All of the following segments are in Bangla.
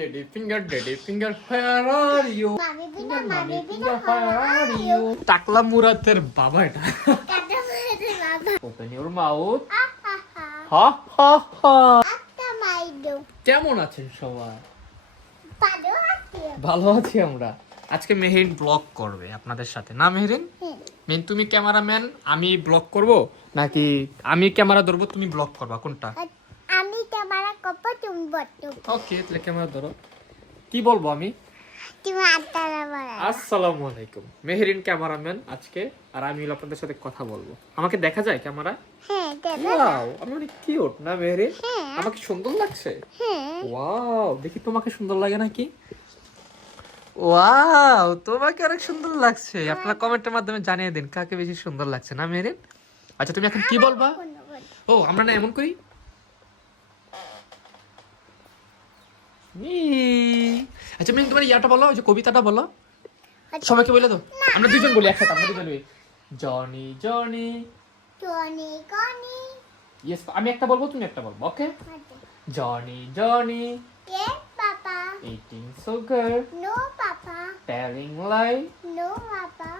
Daddy finger, daddy finger, where are you? Veena Finger, mommy finger, where are you? টাকলা বাবা এটা। হা। হা হা হা। আত্তা মাইদো। কেমন আছেন সবাই? ভালো আছি। আমরা। আজকে মেহেরিন ব্লগ করবে আপনাদের সাথে। না মেহেরিন? মেন তুমি ক্যামেরাম্যান আমি ব্লগ করব? নাকি আমি ক্যামেরা ধরবো তুমি ব্লগ করবা? কোনটা আমি তোমার কপ তুমি বট্টু ওকে তাহলে ক্যামেরা ধরো। কি বলব আমি? আসসালামু আলাইকুম। মেহেরিন ক্যামেরাম্যান আজকে আর আমি আপনাদের সাথে কথা বলব। আমাকে দেখা যায় ক্যামেরা হ্যাঁ ওয়াও আমি অনেক কিউট না মেহেরিন? হ্যাঁ। আমাকে সুন্দর লাগছে? হ্যাঁ। ওয়াও দেখি তোমাকে সুন্দর লাগে নাকি? ওয়াও তোমাকে অনেক সুন্দর লাগছে। আপনারা কমেন্টের মাধ্যমে জানিয়ে দিন কাকে বেশি সুন্দর লাগছে না মেহেরিন? আচ্ছা তুমি এখন কি বলবা? ও আমরা না এমন করি? আচ্ছা মেন তোমার ইয়াটা বলো ওই যে কবিতাটা বলো। সবাইকে বলে দাও। আমরা দুজন বলি একসাথে আমরা দুজন বলি। Johnny Johnny. টনি কনি ইয়েস আমি একটা বলব তুমি একটা বলব okay Johnny Johnny. K papa? Eating sugar no papa. Telling lie no papa.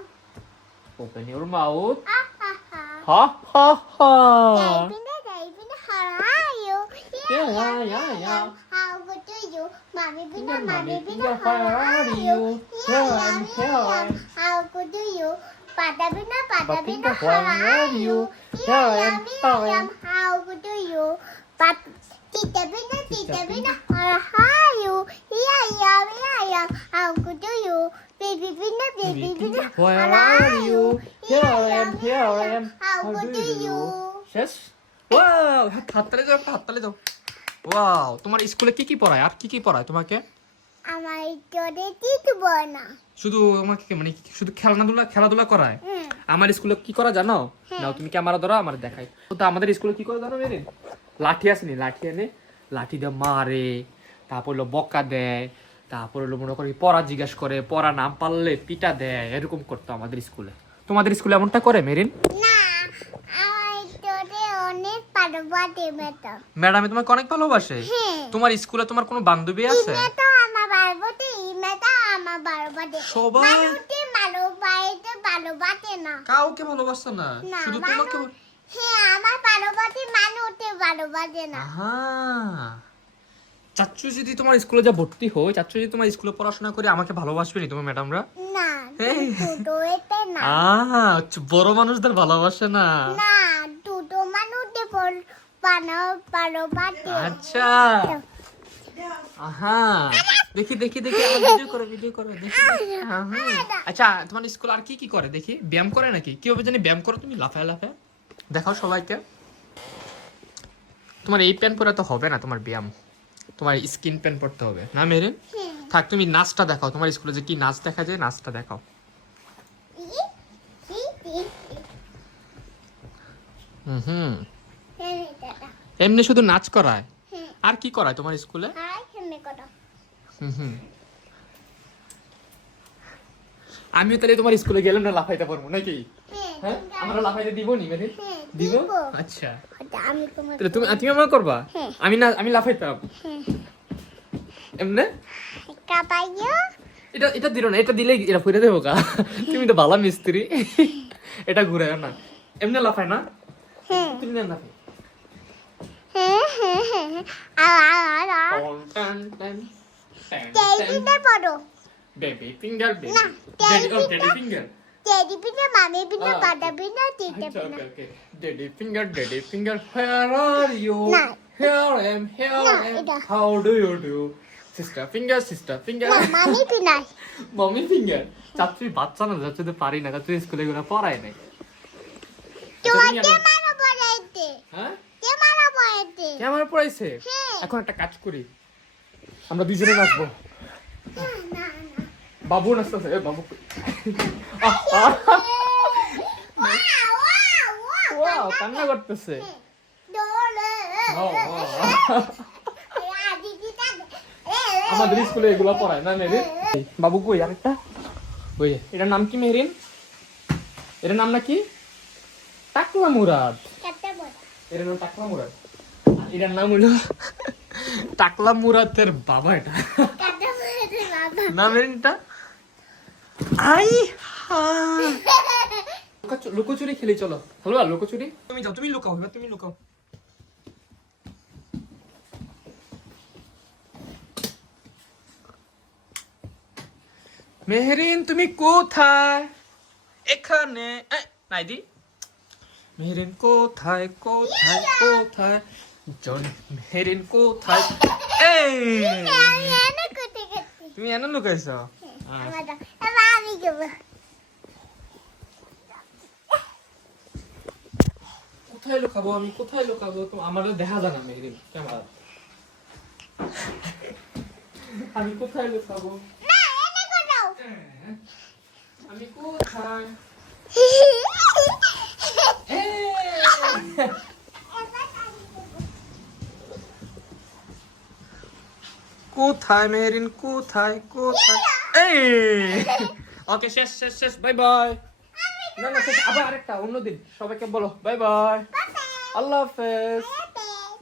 Your mouth আহা হা are you? Yeah, yeah, yeah, yeah. Mommy Bina, Mommy Bina, how are you? Here I am, here I am. How good are you? Pada Bina, Pada Bina, how are you? Here I am, here I am. How good are you? But Tita Bina, Tita Bina, how are you? Here I am, here How good are you? Baby Bina, Baby Bina, how are you? Here I am, here I am. How good are you? Yes. 와우 다 떨어져 다 떨어져 wow তোমার স্কুলে কি কি পড়ায়? আর কি কি পড়ায় তোমাকে? আমার বল না। শুধু আমাকে মানে শুধু খেলাধুলা খেলাধুলা করায়? আমার স্কুলে কি করা জানো? নাও তুমি ক্যামেরা ধরো আমার দেখাই। তো আমাদের স্কুলে কি করে জানো মেরে লাঠি আসেনি লাঠি এনে লাঠি দিয়ে মারে তারপর হলো বকা দেয় তারপর হলো মনে করি পড়া জিজ্ঞাসা করে পড়া না পারলে পিটা দেয় এরকম করতো আমাদের স্কুলে। তোমাদের স্কুলে এমনটা করে মেরিন? না অনেক ম্যাডামে তোমাকে অনেক ভালোবাসে? হ্যাঁ। তোমার স্কুলে তোমার কোনো বান্ধবী আছে? তো আমার আমার সবাই মালো বাড়িতে বারবাতে না। কাউকে ভালোবাসে না। শুধু তোমাকে হ্যাঁ আমার বারবাতে মানুষটি বারবাতে না। আহা। চাচ্চু যদি তোমার স্কুলে যা ভর্তি হয় চাচ্চু যদি তোমার স্কুলে পড়াশোনা করে আমাকে ভালোবাসবে নি তোমার ম্যাডামরা? না বড় মানুষদের ভালোবাসে না। না আচ্ছা। আহা। দেখি দেখি দেখি। ভিডিও করে ভিডিও করে দেখি। দেখি। আচ্ছা তোমার স্কুল আর কি কি করে? দেখি। ব্যায়াম করে নাকি? কি হবে জানি? ব্যায়াম করো তুমি লাফায় লাফায়। দেখাও সবাইকে। তোমার এই প্যান্ট পরে তো হবে না তোমার ব্যায়াম। তোমার স্কিন প্যান্ট পরতে হবে। না মেরে থাক তুমি নাচটা দেখাও। তোমার স্কুলে যে কি নাচ দেখা যায় নাচটা দেখাও। হুম হুম। এমনি শুধু নাচ করায়? আর কি করায় তোমার স্কুলে? আমিও তাহলে তোমার স্কুলে গেলাম না লাফাইতে পারব নাকি? হ্যাঁ হ্যাঁ? আমরা লাফাইতে দিব নি হ্যাঁ দিব? আচ্ছা। আচ্ছা, আমি তোমার তুমি তুমি আমার করবা। আমি না আমি লাফাইতাম। এমনে? কাপাইও এটা এটা দিল না এটা দিলে এটা ফুরে দেবো কা তুমি তো ভালো মিস্ত্রি। এটা ঘুরে না। এমনি লাফায় না? তুমি না লাফাই টেডিতে পড়ো বেবি ফিঙ্গার বেবি না, daddy ডেডি ফিঙ্গার টেডি পিনে মামি আচ্ছা okay daddy finger daddy finger where are you? না। here I am here না, I am. এটা। how do you do? Sister finger sister finger. না মামি পিনে মমি ফিঙ্গার চাচ্চুই বাচ্চা না চাচ্চু তো পারি না চাচ্চু স্কুলে পড়ায় নাই। তোমার তুমি কে আনো। মারা পড়াইতে হ্যাঁ? কে মারা পড়াইতে ক্যামেরা পড়াইছে? হ্যাঁ। এখন একটা কাজ করি। আমরা দুজনে নাচবো। বাবু নাচতেছে এ বাবু কান্না করতেছে। আমাদের স্কুলে এগুলো পড়ায় না মেরিন বাবু কই আরেকটা? ওই এটার নাম কি মেরিন এটার নাম নাকি? টাকলা মুরাদ। এটার নাম টাকলা মুরাদ। আর এটার নাম হলো টাকলা মুরাদের বাবা এটা। কাটা মেরে বাবা না মেরিনটা আই লুকোচুরি খেলি, চলো। হালুয়া, লুকোচুরি। তুমি যাও, তুমি লুকাও, এবার তুমি লুকাও। মেহরিন, তুমি কোথায়? এখানে নাইদি। মেহরিন, কোথায় কোথায় কোথায়? জন মেহরিন কোথায় এই তুমি এনে লুকাইছো আমি দেবো কোথায় লুকাবো আমি? কোথায় লুকাবো? আমার দেখা যায় না মেহরিন ক্যামেরা আমি কোথায় লুকাবো? আমি কোথায়? কোথায় মেরিন কোথায় কোথায়? এই! ওকে শেষ শেষ শেষ বাই বাই না না শেষ আবার আরেকটা অন্যদিন। সবাইকে বলো বাই বাই আল্লাহ হাফেজ।